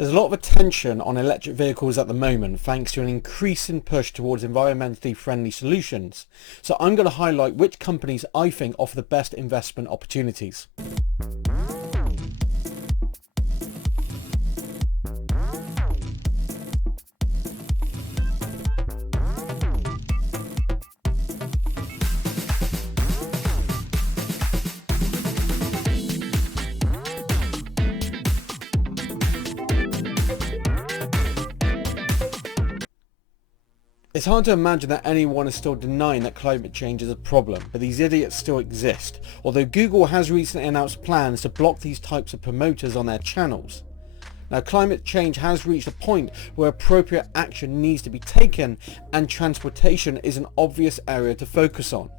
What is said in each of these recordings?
There's a lot of attention on electric vehicles at the moment thanks to an increasing push towards environmentally friendly solutions. So I'm going to highlight which companies I think offer the best investment opportunities. It's hard to imagine that anyone is still denying that climate change is a problem, but these idiots still exist, although Google has recently announced plans to block these types of promoters on their channels. Now, climate change has reached a point where appropriate action needs to be taken, and transportation is an obvious area to focus on.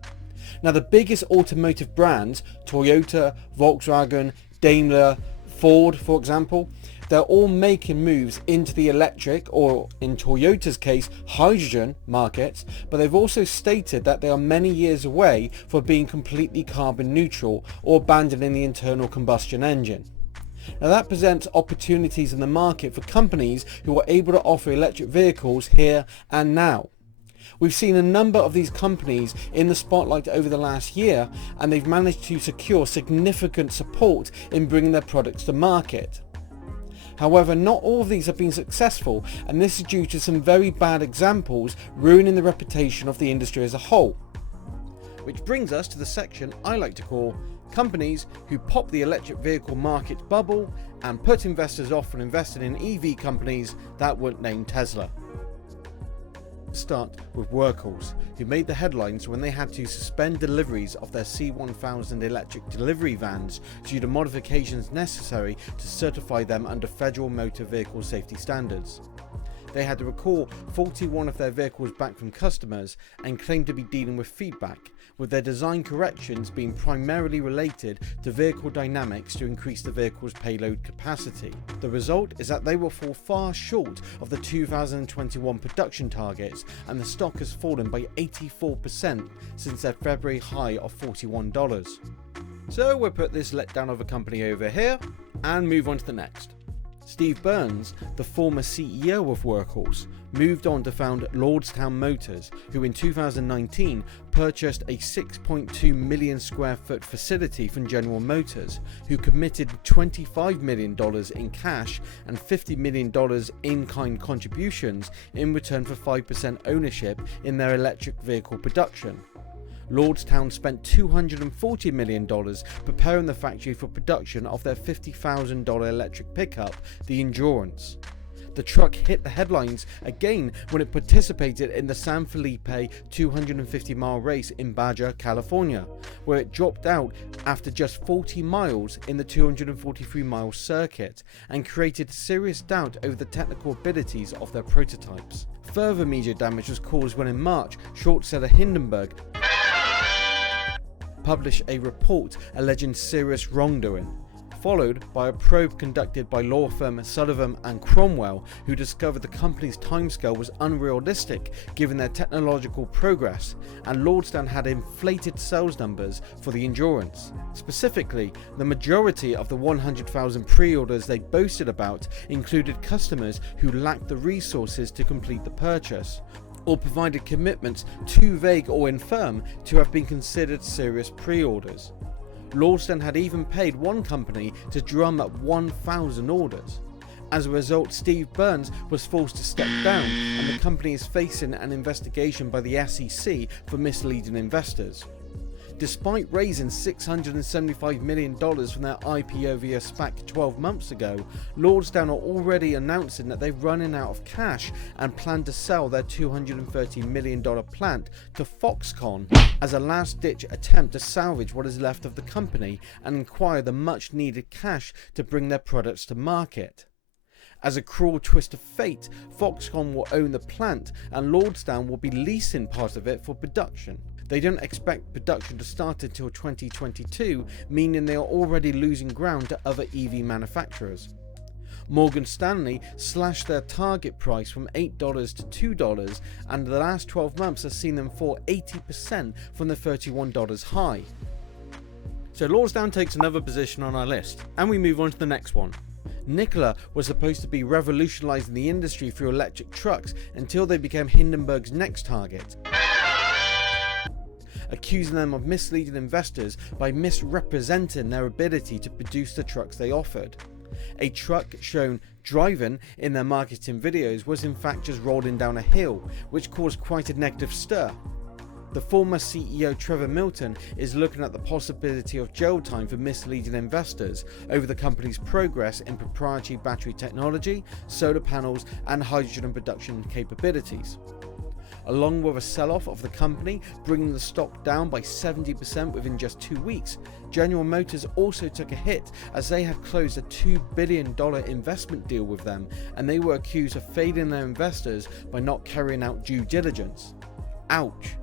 Now, the biggest automotive brands, Toyota, Volkswagen, Daimler, Ford, for example, they're all making moves into the electric, or in Toyota's case, hydrogen markets, but they've also stated that they are many years away from being completely carbon neutral or abandoning the internal combustion engine. Now that presents opportunities in the market for companies who are able to offer electric vehicles here and now. We've seen a number of these companies in the spotlight over the last year, and they've managed to secure significant support in bringing their products to market. However, not all of these have been successful, and this is due to some very bad examples ruining the reputation of the industry as a whole. Which brings us to the section I like to call companies who pop the electric vehicle market bubble and put investors off from investing in EV companies that weren't named Tesla. Start with Workhorse, who made the headlines when they had to suspend deliveries of their C1000 electric delivery vans due to modifications necessary to certify them under federal motor vehicle safety standards. They had to recall 41 of their vehicles back from customers and claimed to be dealing with feedback, with their design corrections being primarily related to vehicle dynamics to increase the vehicle's payload capacity. The result is that they will fall far short of the 2021 production targets, and the stock has fallen by 84% since their February high of $41. So we'll put this letdown of a company over here and move on to the next. Steve Burns, the former CEO of Workhorse, moved on to found Lordstown Motors, who in 2019 purchased a 6.2 million square foot facility from General Motors, who committed $25 million in cash and $50 million in-kind contributions in return for 5% ownership in their electric vehicle production. Lordstown spent $240 million preparing the factory for production of their $50,000 electric pickup, the Endurance. The truck hit the headlines again when it participated in the San Felipe 250-mile race in Baja, California, where it dropped out after just 40 miles in the 243-mile circuit and created serious doubt over the technical abilities of their prototypes. Further media damage was caused when in March, short seller Hindenburg published a report alleging serious wrongdoing, followed by a probe conducted by law firm Sullivan and Cromwell, who discovered the company's timescale was unrealistic given their technological progress, and Lordstown had inflated sales numbers for the Endurance. Specifically, the majority of the 100,000 pre-orders they boasted about included customers who lacked the resources to complete the purchase, or provided commitments too vague or infirm to have been considered serious pre-orders. Lordstown had even paid one company to drum up 1,000 orders. As a result, Steve Burns was forced to step down, and the company is facing an investigation by the SEC for misleading investors. Despite raising $675 million from their IPO via SPAC 12 months ago, Lordstown are already announcing that they're running out of cash and plan to sell their $230 million plant to Foxconn as a last-ditch attempt to salvage what is left of the company and acquire the much-needed cash to bring their products to market. As a cruel twist of fate, Foxconn will own the plant and Lordstown will be leasing part of it for production. They don't expect production to start until 2022, meaning they are already losing ground to other EV manufacturers. Morgan Stanley slashed their target price from $8 to $2, and the last 12 months has seen them fall 80% from the $31 high. So Lordstown takes another position on our list, and we move on to the next one. Nikola was supposed to be revolutionizing the industry through electric trucks until they became Hindenburg's next target, accusing them of misleading investors by misrepresenting their ability to produce the trucks they offered. A truck shown driving in their marketing videos was in fact just rolling down a hill, which caused quite a negative stir. The former CEO Trevor Milton is looking at the possibility of jail time for misleading investors over the company's progress in proprietary battery technology, solar panels and hydrogen production capabilities. Along with a sell-off of the company, bringing the stock down by 70% within just 2 weeks, General Motors also took a hit as they had closed a $2 billion investment deal with them, and they were accused of failing their investors by not carrying out due diligence. Ouch.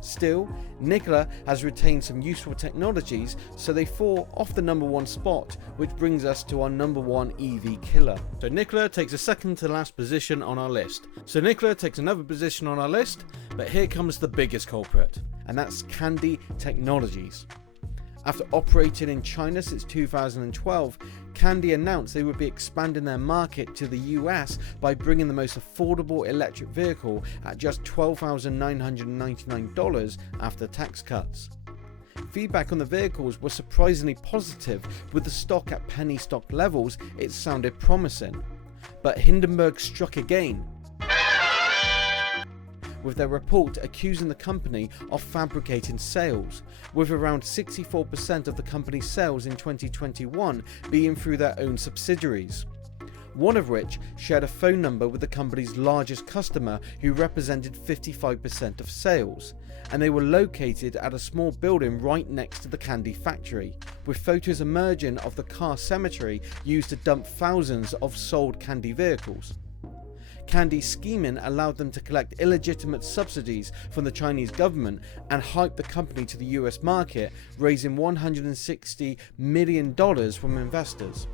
Still, Nikola has retained some useful technologies, so they fall off the number one spot, which brings us to our number one EV killer. So Nikola takes a second to last position on our list. So Nikola takes another position on our list, but here comes the biggest culprit, and that's Kandi Technologies. After operating in China since 2012, Kandi announced they would be expanding their market to the US by bringing the most affordable electric vehicle at just $12,999 after tax cuts. Feedback on the vehicles was surprisingly positive. With the stock at penny stock levels, it sounded promising. But Hindenburg struck again, with their report accusing the company of fabricating sales, with around 64% of the company's sales in 2021 being through their own subsidiaries, one of which shared a phone number with the company's largest customer who represented 55% of sales, and they were located at a small building right next to the Kandi factory, with photos emerging of the car cemetery used to dump thousands of sold Kandi vehicles. Kandi's scheming allowed them to collect illegitimate subsidies from the Chinese government and hype the company to the US market, raising $160 million from investors.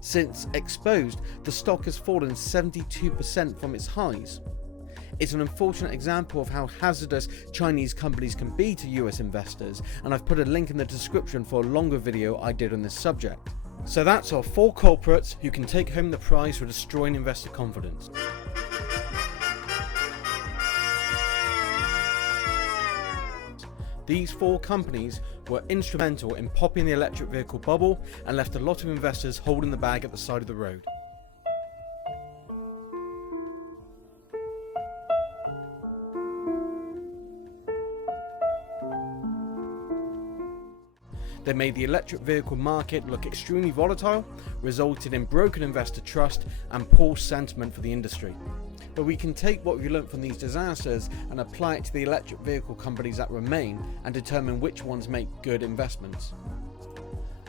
Since exposed, the stock has fallen 72% from its highs. It's an unfortunate example of how hazardous Chinese companies can be to US investors, and I've put a link in the description for a longer video I did on this subject. So that's our 4 culprits who can take home the prize for destroying investor confidence. These 4 companies were instrumental in popping the electric vehicle bubble and left a lot of investors holding the bag at the side of the road. They made the electric vehicle market look extremely volatile, resulting in broken investor trust and poor sentiment for the industry. But we can take what we learned from these disasters and apply it to the electric vehicle companies that remain and determine which ones make good investments.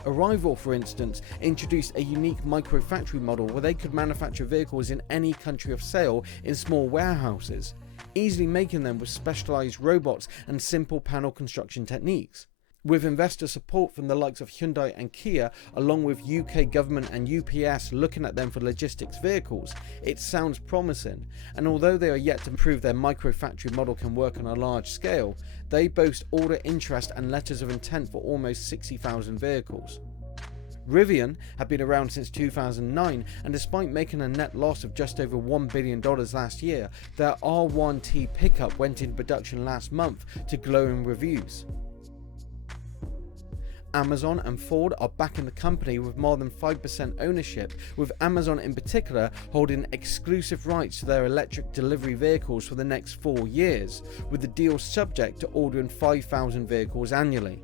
Arrival, for instance, introduced a unique microfactory model where they could manufacture vehicles in any country of sale in small warehouses, easily making them with specialized robots and simple panel construction techniques. With investor support from the likes of Hyundai and Kia, along with UK government and UPS looking at them for logistics vehicles, it sounds promising, and although they are yet to prove their microfactory model can work on a large scale, they boast order interest and letters of intent for almost 60,000 vehicles. Rivian have been around since 2009, and despite making a net loss of just over $1 billion last year, their R1T pickup went into production last month to glowing reviews. Amazon and Ford are backing the company with more than 5% ownership, with Amazon in particular holding exclusive rights to their electric delivery vehicles for the next 4 years, with the deal subject to ordering 5,000 vehicles annually.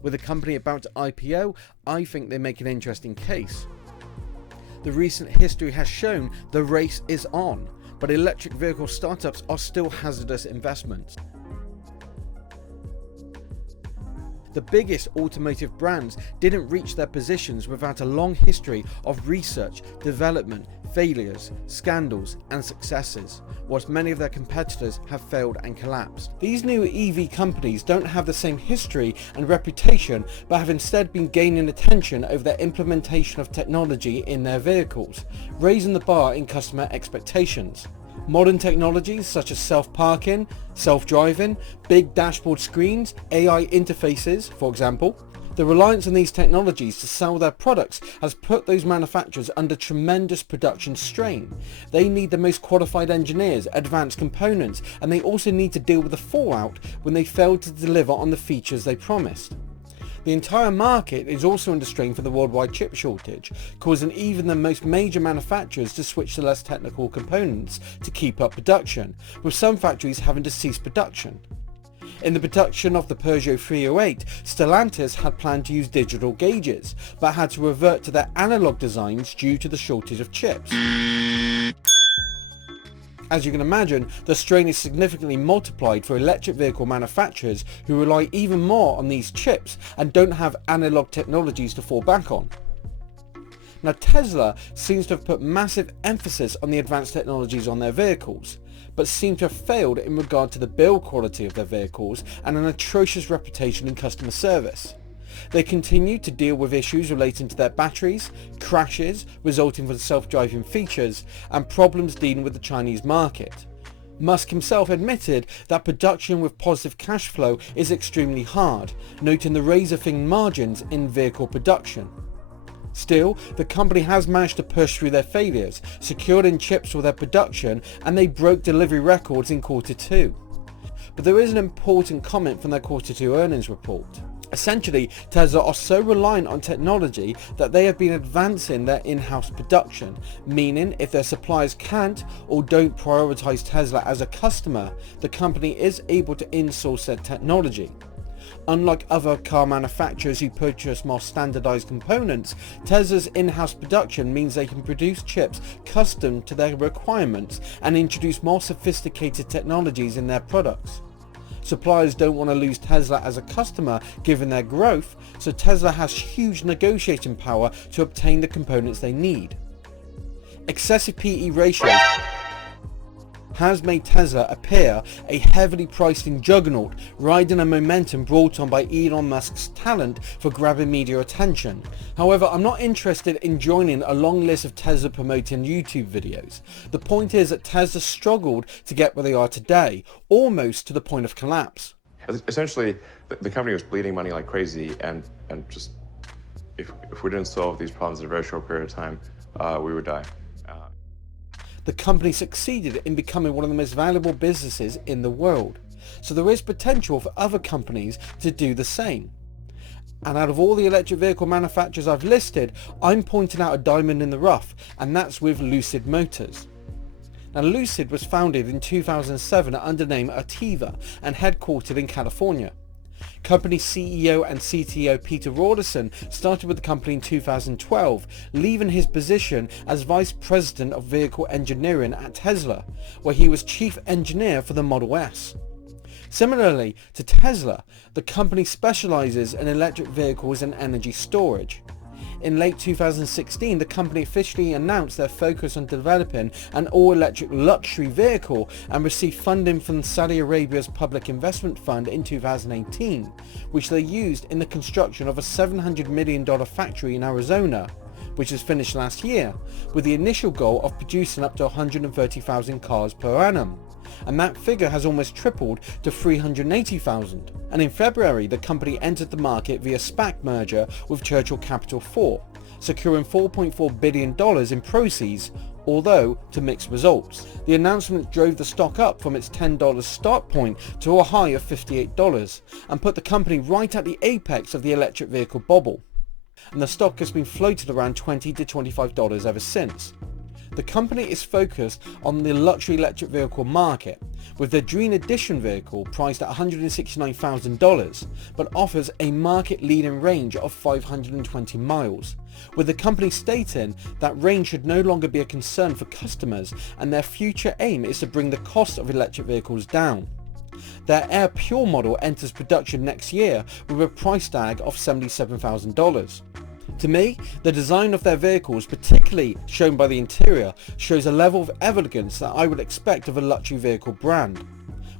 With the company about to IPO, I think they make an interesting case. The recent history has shown the race is on, but electric vehicle startups are still hazardous investments. The biggest automotive brands didn't reach their positions without a long history of research, development, failures, scandals and successes, whilst many of their competitors have failed and collapsed. These new EV companies don't have the same history and reputation, but have instead been gaining attention over their implementation of technology in their vehicles, raising the bar in customer expectations. Modern technologies such as self-parking, self-driving, big dashboard screens, AI interfaces, for example, The reliance on these technologies to sell their products has put those manufacturers under tremendous production strain. They need the most qualified engineers, advanced components, and they also need to deal with the fallout when they fail to deliver on the features they promised. The entire market is also under strain for the worldwide chip shortage, causing even the most major manufacturers to switch to less technical components to keep up production, with some factories having to cease production. In the production of the Peugeot 308, Stellantis had planned to use digital gauges, but had to revert to their analog designs due to the shortage of chips. As you can imagine, the strain is significantly multiplied for electric vehicle manufacturers who rely even more on these chips and don't have analog technologies to fall back on. Now, Tesla seems to have put massive emphasis on the advanced technologies on their vehicles, but seem to have failed in regard to the build quality of their vehicles and an atrocious reputation in customer service. They continue to deal with issues relating to their batteries, crashes resulting from self-driving features, and problems dealing with the Chinese market. Musk himself admitted that production with positive cash flow is extremely hard, noting the razor-thin margins in vehicle production. Still, the company has managed to push through their failures, secured in chips for their production, and they broke delivery records in Q2. But there is an important comment from their Q2 earnings report. Essentially, Tesla are so reliant on technology that they have been advancing their in-house production, meaning if their suppliers can't or don't prioritize Tesla as a customer, the company is able to insource their technology. Unlike other car manufacturers who purchase more standardized components, Tesla's in-house production means they can produce chips custom to their requirements and introduce more sophisticated technologies in their products. Suppliers don't want to lose Tesla as a customer given their growth, so Tesla has huge negotiating power to obtain the components they need. Excessive PE ratios has made Tesla appear a heavily priced in juggernaut, riding a momentum brought on by Elon Musk's talent for grabbing media attention. However, I'm not interested in joining a long list of Tesla promoting YouTube videos. The point is that Tesla struggled to get where they are today, almost to the point of collapse. Essentially, the company was bleeding money like crazy, and just if we didn't solve these problems in a very short period of time, we would die. The company succeeded in becoming one of the most valuable businesses in the world. So there is potential for other companies to do the same. And out of all the electric vehicle manufacturers I've listed, I'm pointing out a diamond in the rough, and that's with Lucid Motors. Now, Lucid was founded in 2007 under the name Artiva and headquartered in California. Company CEO and CTO Peter Rawlinson started with the company in 2012, leaving his position as Vice President of Vehicle Engineering at Tesla, where he was Chief Engineer for the Model S. Similarly to Tesla, the company specializes in electric vehicles and energy storage. In late 2016, the company officially announced their focus on developing an all-electric luxury vehicle and received funding from Saudi Arabia's Public Investment Fund in 2018, which they used in the construction of a $700 million factory in Arizona, which was finished last year, with the initial goal of producing up to 130,000 cars per annum. And that figure has almost tripled to 380,000. And in February, the company entered the market via SPAC merger with Churchill Capital 4, securing $4.4 billion in proceeds, although to mixed results. The announcement drove the stock up from its $10 start point to a high of $58 and put the company right at the apex of the electric vehicle bubble. And the stock has been floated around $20 to $25 ever since. The company is focused on the luxury electric vehicle market, with their Dream Edition vehicle priced at $169,000, but offers a market-leading range of 520 miles, with the company stating that range should no longer be a concern for customers and their future aim is to bring the cost of electric vehicles down. Their Air Pure model enters production next year with a price tag of $77,000. To me, the design of their vehicles, particularly shown by the interior, shows a level of elegance that I would expect of a luxury vehicle brand.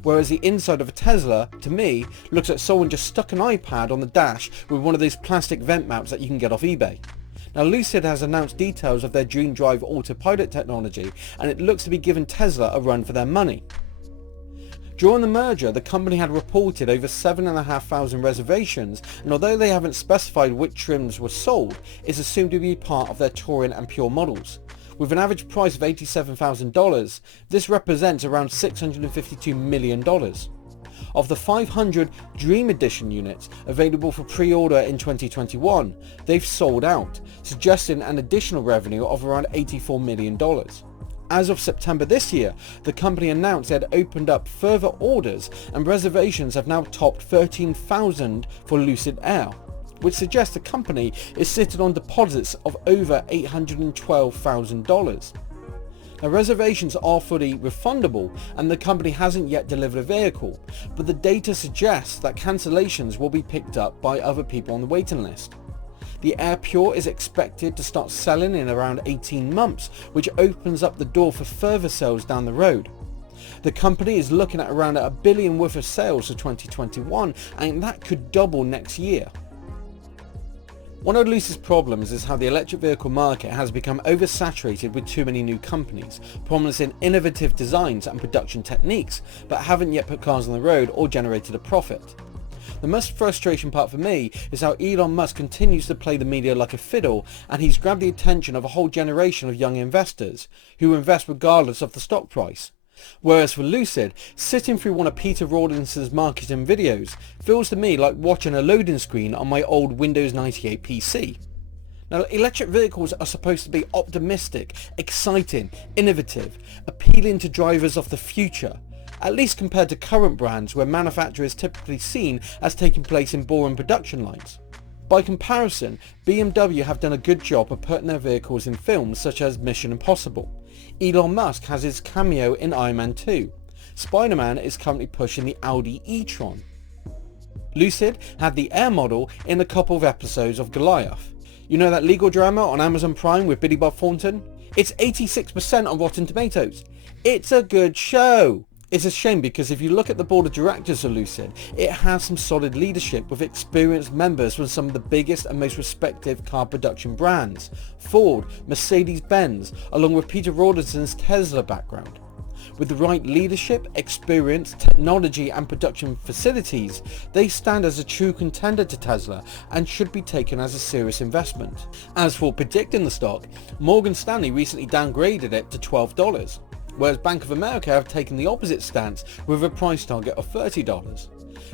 Whereas the inside of a Tesla, to me, looks like someone just stuck an iPad on the dash with one of those plastic vent mounts that you can get off eBay. Now, Lucid has announced details of their Dream Drive autopilot technology, and it looks to be giving Tesla a run for their money. During the merger, the company had reported over 7,500 reservations, and although they haven't specified which trims were sold, it's assumed to be part of their Touring and Pure models. With an average price of $87,000, this represents around $652 million. Of the 500 Dream Edition units available for pre-order in 2021, they've sold out, suggesting an additional revenue of around $84 million. As of September this year, the company announced it had opened up further orders, and reservations have now topped 13,000 for Lucid Air, which suggests the company is sitting on deposits of over $812,000. Now, reservations are fully refundable and the company hasn't yet delivered a vehicle, but the data suggests that cancellations will be picked up by other people on the waiting list. The Air Pure is expected to start selling in around 18 months, which opens up the door for further sales down the road. The company is looking at around $1 billion worth of sales for 2021, and that could double next year. One of Lucid's problems is how the electric vehicle market has become oversaturated with too many new companies, promising innovative designs and production techniques, but haven't yet put cars on the road or generated a profit. The most frustrating part for me is how Elon Musk continues to play the media like a fiddle, and he's grabbed the attention of a whole generation of young investors, who invest regardless of the stock price. Whereas for Lucid, sitting through one of Peter Rawlinson's marketing videos feels to me like watching a loading screen on my old Windows 98 PC. Now, electric vehicles are supposed to be optimistic, exciting, innovative, appealing to drivers of the future, at least compared to current brands where manufacture is typically seen as taking place in boring production lines. By comparison, BMW have done a good job of putting their vehicles in films such as Mission Impossible. Elon Musk has his cameo in Iron Man 2. Spider-Man is currently pushing the Audi e-tron. Lucid had the Air model in a couple of episodes of Goliath. You know that legal drama on Amazon Prime with Billy Bob Thornton? It's 86% on Rotten Tomatoes. It's a good show. It's a shame because if you look at the board of directors of Lucid, it has some solid leadership with experienced members from some of the biggest and most respected car production brands, Ford, Mercedes-Benz, along with Peter Rawlinson's Tesla background. With the right leadership, experience, technology and production facilities, they stand as a true contender to Tesla and should be taken as a serious investment. As for predicting the stock, Morgan Stanley recently downgraded it to $12. Whereas Bank of America have taken the opposite stance with a price target of $30.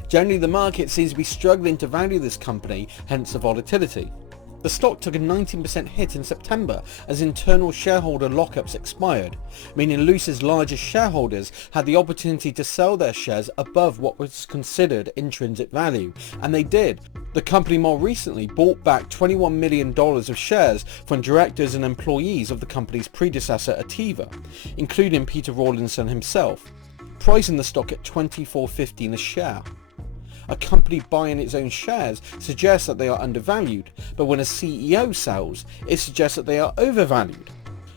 Generally, the market seems to be struggling to value this company, hence the volatility. The stock took a 19% hit in September as internal shareholder lockups expired, meaning Lucid's largest shareholders had the opportunity to sell their shares above what was considered intrinsic value, and they did. The company more recently bought back $21 million of shares from directors and employees of the company's predecessor Ativa, including Peter Rawlinson himself, pricing the stock at $24.15 a share. A company buying its own shares suggests that they are undervalued, but when a CEO sells, it suggests that they are overvalued.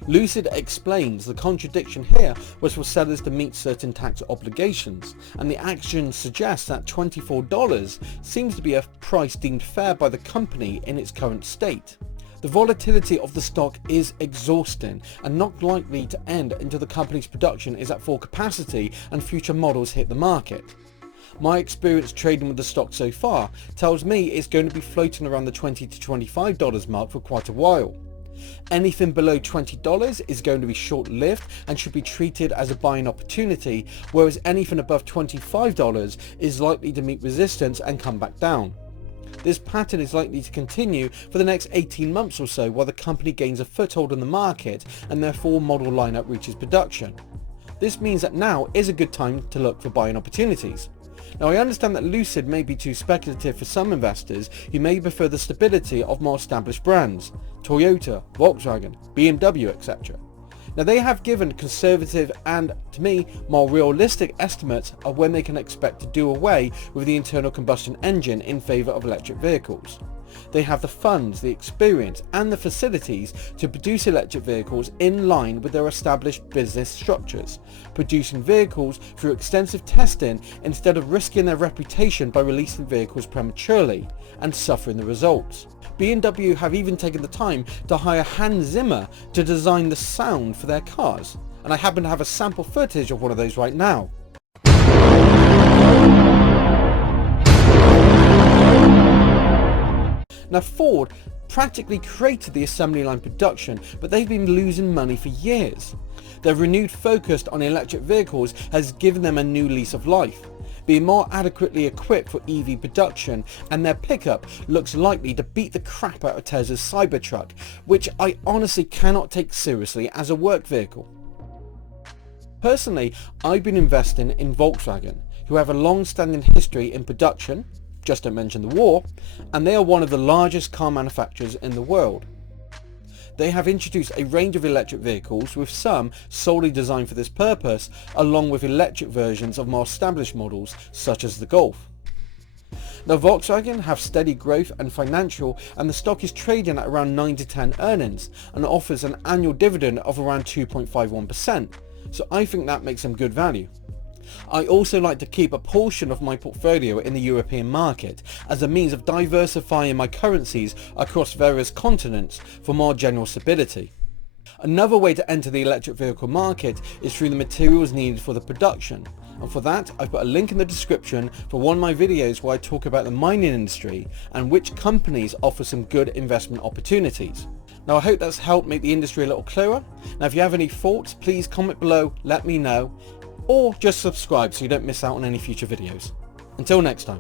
Lucid explains the contradiction here was for sellers to meet certain tax obligations, and the action suggests that $24 seems to be a price deemed fair by the company in its current state. The volatility of the stock is exhausting and not likely to end until the company's production is at full capacity and future models hit the market. My experience trading with the stock so far tells me it's going to be floating around the $20 to $25 mark for quite a while. Anything below $20 is going to be short-lived and should be treated as a buying opportunity, whereas anything above $25 is likely to meet resistance and come back down. This pattern is likely to continue for the next 18 months or so while the company gains a foothold in the market and their full model lineup reaches production. This means that now is a good time to look for buying opportunities. Now, I understand that Lucid may be too speculative for some investors who may prefer the stability of more established brands, Toyota, Volkswagen, BMW, etc. Now, they have given conservative and, to me, more realistic estimates of when they can expect to do away with the internal combustion engine in favour of electric vehicles. They have the funds, the experience and the facilities to produce electric vehicles in line with their established business structures, producing vehicles through extensive testing instead of risking their reputation by releasing vehicles prematurely and suffering the results. BMW have even taken the time to hire Hans Zimmer to design the sound for their cars, and I happen to have a sample footage of one of those right now. Now Ford practically created the assembly line production, but they've been losing money for years. Their renewed focus on electric vehicles has given them a new lease of life, being more adequately equipped for EV production, and their pickup looks likely to beat the crap out of Tesla's Cybertruck, which I honestly cannot take seriously as a work vehicle. Personally, I've been investing in Volkswagen, who have a long-standing history in production, just to mention the war, and they are one of the largest car manufacturers in the world. They have introduced a range of electric vehicles, with some solely designed for this purpose, along with electric versions of more established models such as the Golf. Now Volkswagen have steady growth and financial, and the stock is trading at around 9 to 10 earnings and offers an annual dividend of around 2.51%, so I think that makes them good value. I also like to keep a portion of my portfolio in the European market as a means of diversifying my currencies across various continents for more general stability. Another way to enter the electric vehicle market is through the materials needed for the production, and for that I've put a link in the description for one of my videos where I talk about the mining industry and which companies offer some good investment opportunities. Now I hope that's helped make the industry a little clearer. Now if you have any thoughts, please comment below, let me know, or just subscribe so you don't miss out on any future videos. Until next time.